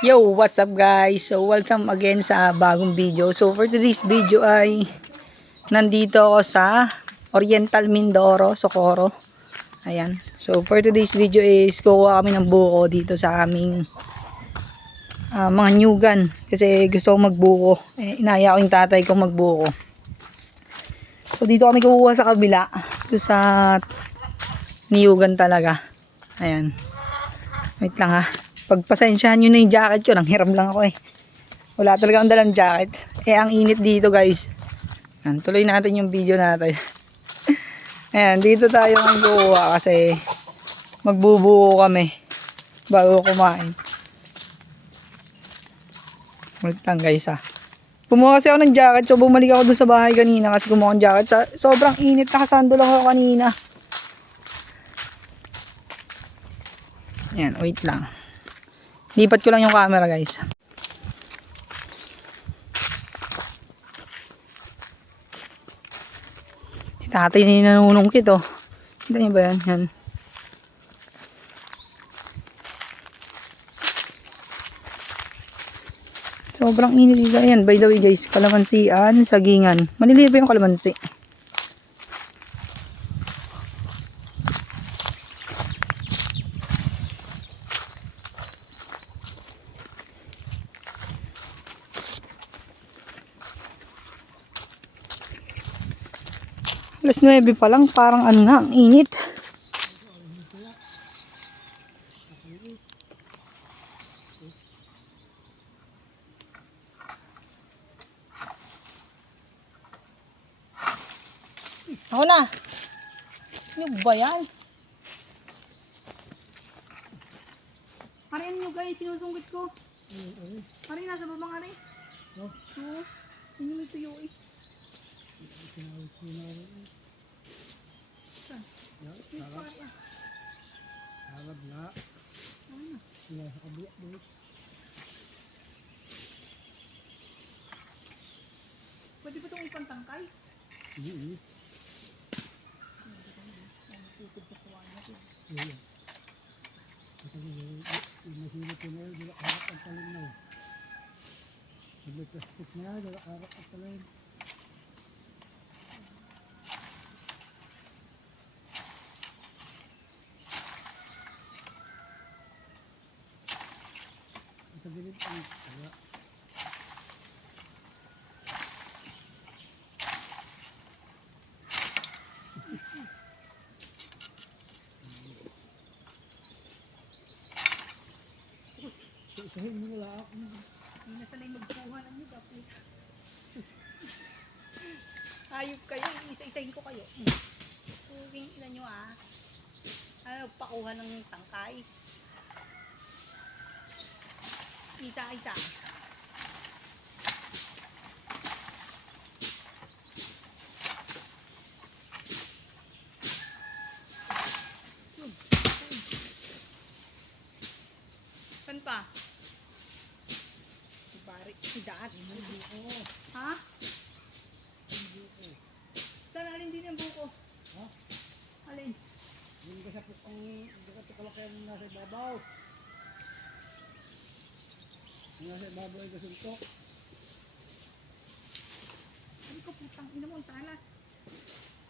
Yo, what's up guys? So welcome again sa bagong video. So for today's video ay nandito ako sa Oriental Mindoro, Socorro. Ayan. So for today's video is kukuha kami ng buko dito sa aming mga nyugan. Kasi gusto kong magbuko. Inaya ko yung tatay kong magbuko. So dito kami kukuha sa kabila. Dito sa niyugan talaga. Ayan. Wait lang ha. Pagpasensyahan nyo na yung jacket ko. Nanghiram lang ako eh. Wala talaga akong dalang jacket. Ang init dito guys. Ayan, tuloy natin yung video natin. Ayan, dito tayo magbubuha kasi magbubuo kami bago kumain. Wait lang guys ha. Kumuha kasi ako ng jacket. So bumalik ako dun sa bahay kanina kasi kumuha ng jacket. Sobrang init. Nakasando lang ako kanina. Ayan, wait lang. Lipat ko lang yung camera guys. Si tatay na yung nanunungkit oh. Kita niyo ba yan? Yan. Sobrang init dito. Ayan, by the way guys, kalamansian, sagingan. Manilibre yung kalamansi. Alas 9 pa lang, parang ano nga, ang init. Ako na. Ano ba yan? Aray nyo guys, sinusungkit ko. Aray, nasa babang aray. Oo. Hindi mo tuyo eh. Salad na. Iya, sa kabila doon. Pwede ba itong ipantangkay? Hindi. Tukod sa kuwan natin. Iya. Kasi yung mahirap ko na yun, dila harap ang talim na yun. May plastic na yun, dila harap ang talim. Sa gilid ang kaya. Isahin mo nila ako. Hindi na sanay magkuha ng mga dapat. Ayop kayo, isa-isahin ko kayo. Tuwing ina nyo ah. Ano, pakuha ng tangkay. Isa-isa. Saan pa? Si Bari, si Daan. Ha? Saan alin din ang buko? Ha? Alin? Hindi ka sa pukang, hindi ka tukalakayan nasa ibabaw. Nasa ibabaw ay kasuntok. Ano ka putang ina mo, ang talas.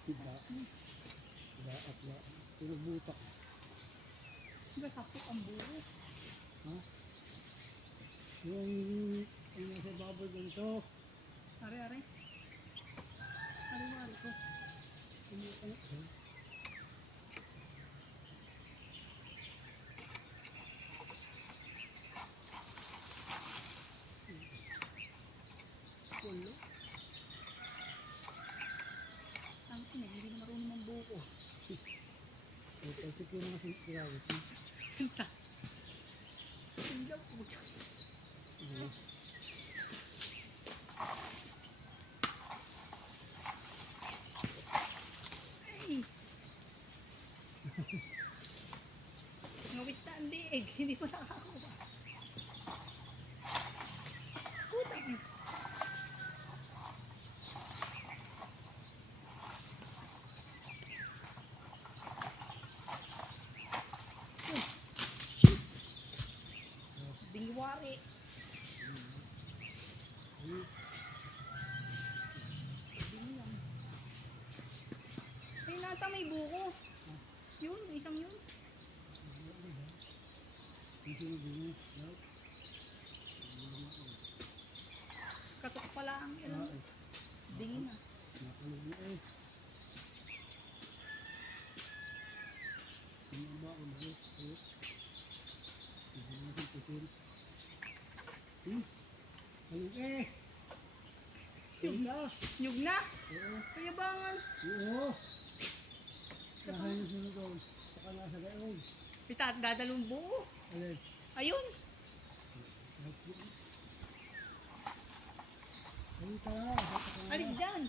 Diba? Diba at ba? Pinubutak. Diba sapok ang buko? Ha? Yung nasa ibabaw ganito. Are. Are ko. Pulo. Ang ina, hindi na marunong ang buko. Kasi kung mga sinigawit. Tinggaw ko. Ay! Ngawit na ang liig. Hindi ko nakakuha. Putang ina. Dingwar. laki. Bingi yan. Ay, nata may buko. Yun, isang yun. Katok pala ang ilan. Bingi na. Nyug na. Kayabangan. Pita, dadalong buo. Ayun. Alin dyan.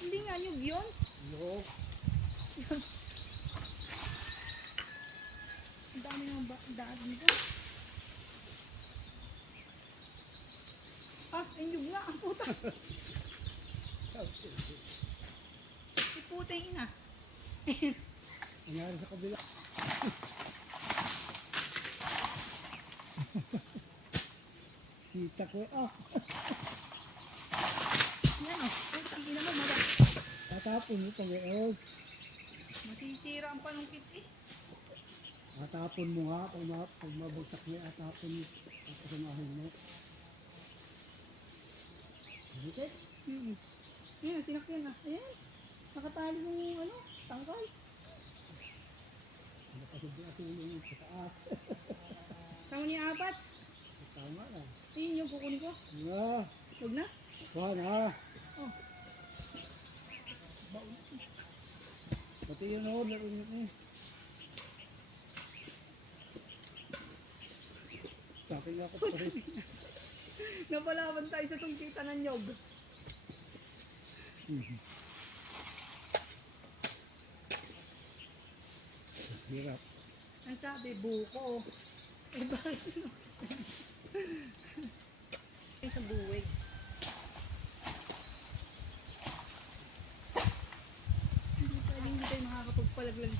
Hindi nga nyug yun. Yun. Ang dami ng daan dito. Ah, ang nyug nga. Ang puta. Iputay na. Nangyari sa kabila. Kita ko Yan o. Ay, hindi naman mada. tatapon mo pag Masisira ang panungkit eh. tatapon mo nga pag mabagsak mo atapon mo at kasamahin mo. Dito? Yan, sinakyan na. Ayan. Nakatali ng ano, tangkal. Nakasubli ako yung sa taas. Sama ni apat. Tama lang. Ayun yung kukunin ko. Huwag na. Wala. Oh. Pati yun o, naroon yun eh. Saking ako pa rin. Napalaban tayo sa tungkitan ng nyog. Hirap. Ang sabi, buko. Eh, bakit? Ay, sa buwig. Hindi tayo makakapagpalaglag.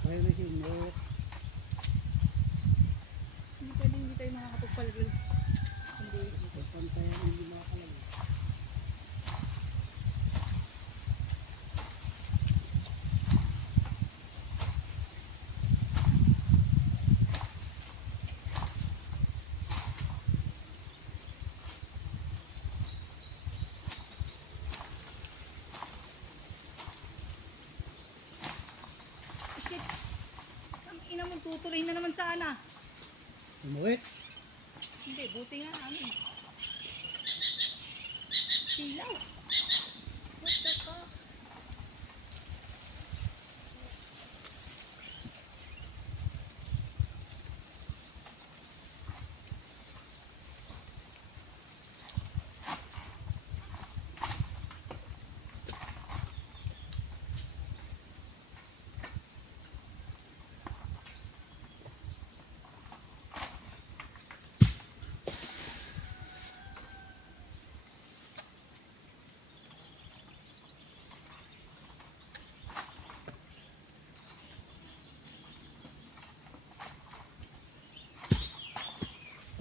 Kaya na sinot. Hindi tayo makakapagpalaglag. Hindi. Pantayan hindi makakalag. Shit. Ang ina mo, tutuloy na naman sana. Umuwi. Hindi, buti nga namin. Silaw. What the fuck?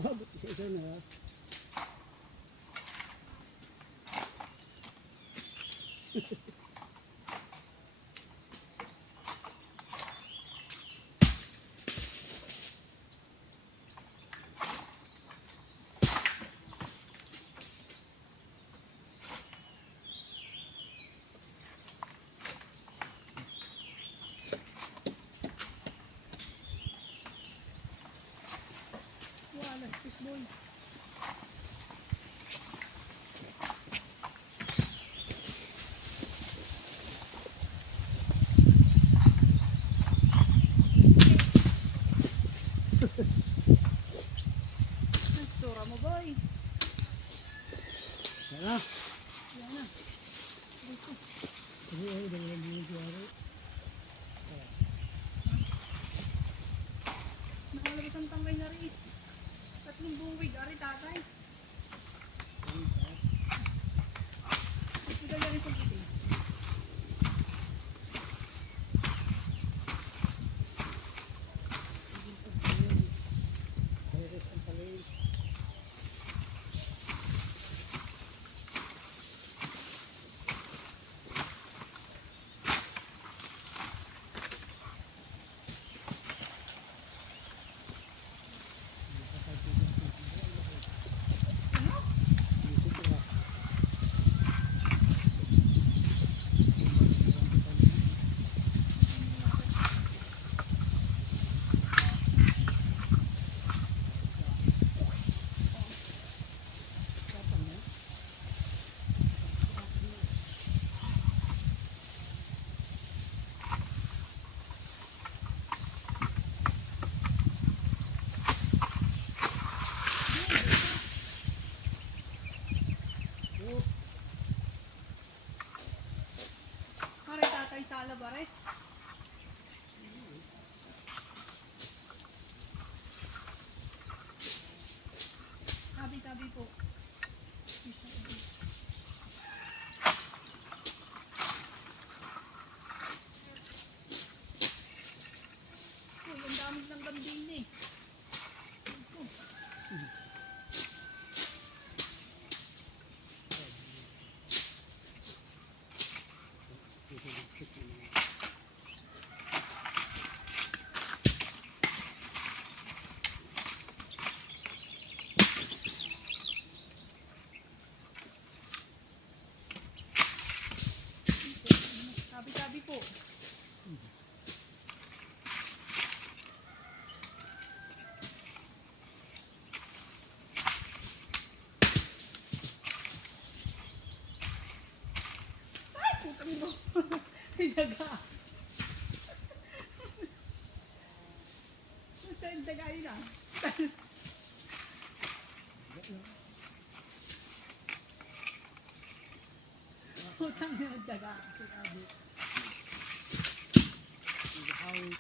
Buti sa isa na. Wala, fishball. Sura mo, boy. Tara. Yan na. Dito. Kasi ay, dalawa yung siyari. Nakalabas ang tangkay na rin. Tatlong buwig, ari tatay. Ito dyan rin pag-itin. Kay Sala ba rin? Tabi-tabi po. Uy, ang daming langgam din eh. Tabi-tabi po. Ay, putang ino. Ay, daga. Basta yung daga yun ah. Putang ino, daga. Sinabi. Nakahawit.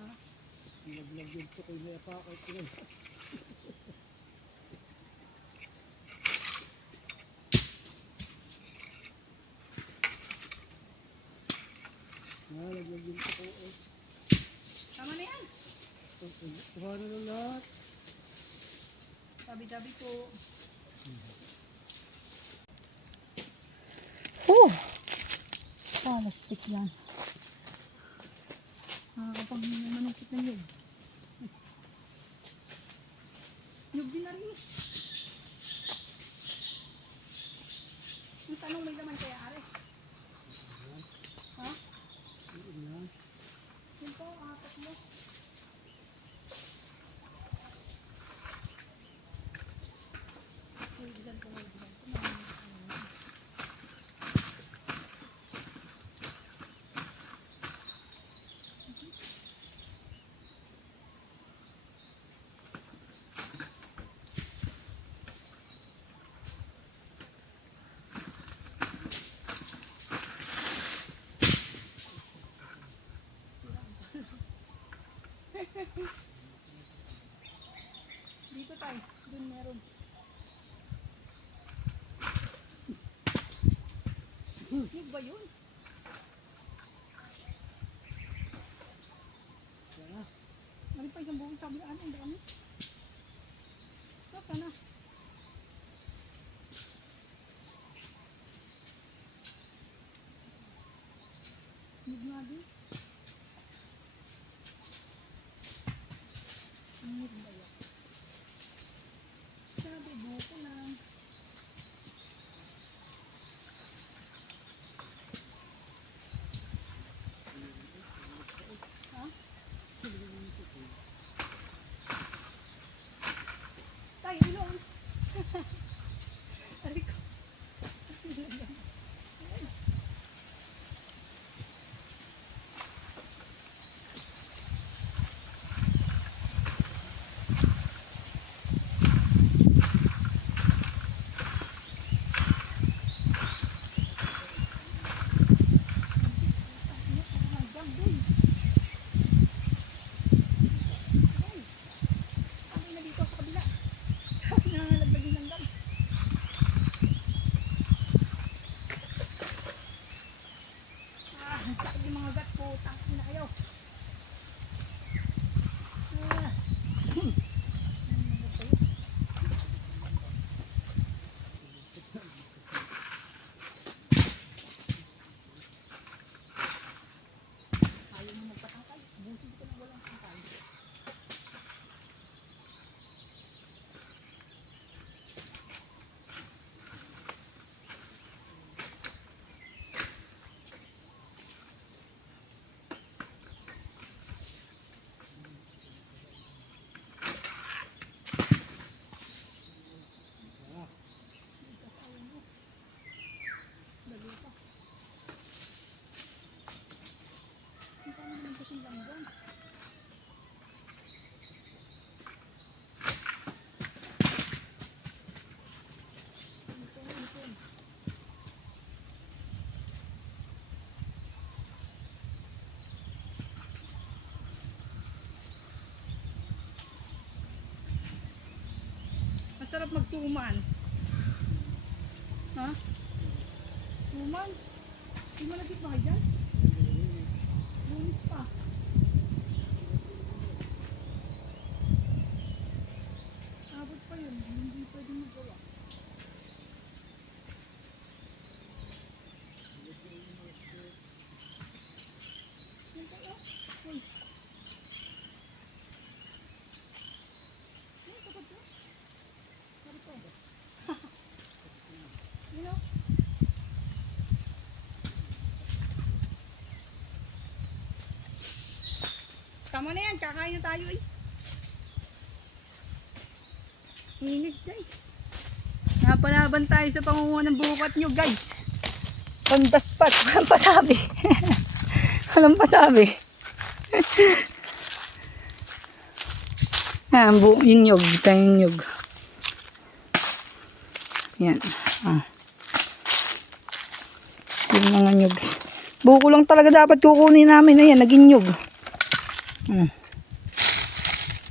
Ha? Naglag yung tukoy na yapakay ko lang. Nalaglag yung tukoy. Tama na yan. Kuha na lang lahat. Tabi-tabi po. Oh! Palastik yan. Nakakapang manungkit ng yun. Yung din na rin. Yung tanong may laman kaya are. Ha? Yun po, akat mo. Bigan ko, bigan ko. Dito tayo, dun meron. Yung ba yun? Ano pa isang buong sabi ano, ang dami. Stop ka na. Hindi nga din. Ano ba yun? Sabi, buko lang. Ha? Tayo, ilong. Aray ko. Masarap magtuman. Ha? Tuman? Di mo nagkit ba dyan? Lunis pa. Abot pa yun. Hindi pwede magawa. Tama na yan, kakain na tayo eh. Init guys. Napalaban tayo sa pangunguha ng bukat nyo guys. On the spot, walang pasabi. Walang pasabi. Yan, yung nyug, ito yung nyug. Yan. Yung mga nyug. Buko lang talaga dapat kukunin namin. Ayan, naging nyug.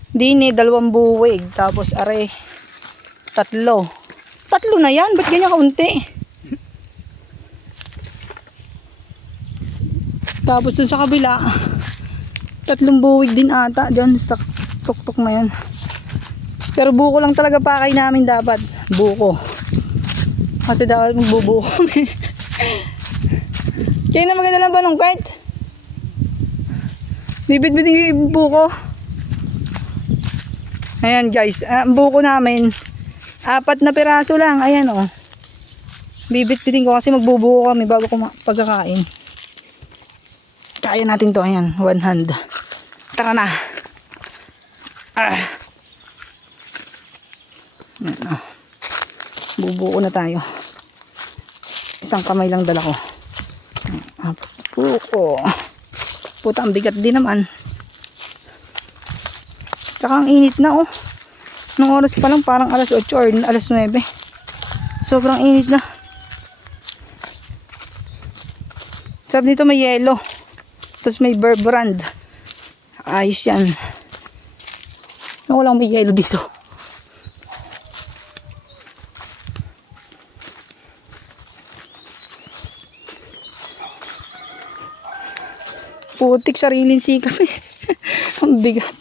Dini, 2 buwig. Tapos are, 3. 3 na yan. Ba't ganyan kaunti? Tapos dun sa kabila, 3 buwig din ata. Diyan, sa tuktok na yan. Pero buko lang talaga pakay namin dapat. Buko. Kasi dapat magbubuko kami. Kaya na maganda lang ba nung kahit? Bibit-bitin yung buko. Ayan guys, ang buko namin 4 na piraso lang. Ayan oh. Bibit-bitin ko kasi magbubuko kami bago ko pagkakain. Kaya natin to, ayan, 1 hand. Tara na. Ayan, oh. Bubuko na tayo. Isang kamay lang dala ko. Buko. Puta, ang bigat din naman. Tsaka ang init na oh. Nung oras pa lang parang alas 8 or alas 9. Sobrang init na. Sabi nito may yelo. Tapos may Bear Brand. Ayos yan. Walang may yelo dito. Putik, sariling sikap eh. Ang bigat.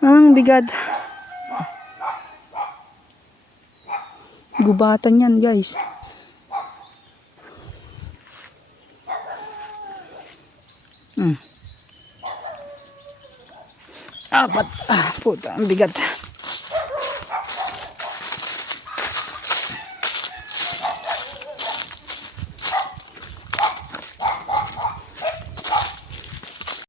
Ang bigat. Gubatan yan guys. Apat. Puta, ang bigat.